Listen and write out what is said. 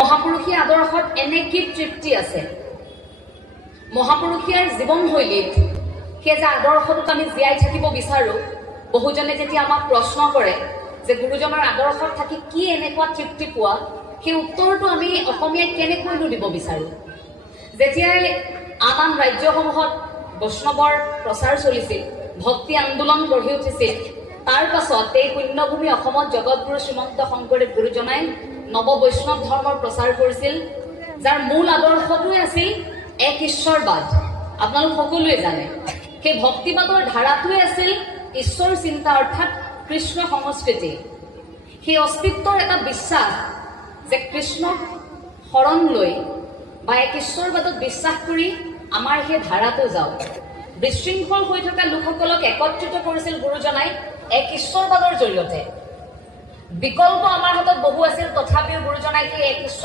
মহাপুৰুষী আদৰ্শত এনে কি তৃপ্তি আছে? মহাপুৰুষীৰ জীৱনশৈলীত সেই যে আদৰ্শটোত আমি জীয়াই থাকিব বিচাৰো, বহুজনে যেতিয়া আমাক প্ৰশ্ন কৰে যে গুৰুজনৰ আদৰ্শত থাকি কি এনেকুৱা তৃপ্তি পোৱা, সেই উত্তৰটো আমি অসমীয়াই কেনেকৈনো দিব বিচাৰো? যেতিয়াই আন ৰাজ্যসমূহত বৈষ্ণৱৰ প্ৰচাৰ চলিছিল, ভক্তি আন্দোলন গঢ়ি উঠিছিল, তাৰ পাছত এই পুণ্যভূমি অসমত জগতগুৰু শ্ৰীমন্ত শংকৰদেৱ গুৰুজনাই নৱ বৈষ্ণৱ ধৰ্মৰ প্ৰচাৰ কৰিছিল, যাৰ মূল আদৰ্শটোৱে আছিল এক ঈশ্বৰবাদ। আপোনালোক সকলোৱে জানে সেই ভক্তিবাদৰ ধাৰাটোৱে আছিল ঈশ্বৰ চিন্তা, অৰ্থাৎ কৃষ্ণ সংস্কৃতি। সেই অস্তিত্বৰ এটা বিশ্বাস যে কৃষ্ণক শৰণ লৈ বা এক ঈশ্বৰবাদত বিশ্বাস কৰি আমাৰ সেই ধাৰাটো যাওক। বিশৃংখল হৈ থকা লোকসকলক একত্ৰিত কৰিছিল গুৰুজনাই এক ঈশ্বৰবাদৰ জৰিয়তে। বিকল্প আমাৰ হাতত বহু আছিল, তথাপিও গুৰুজনাই সেই এক ঈশ্বৰ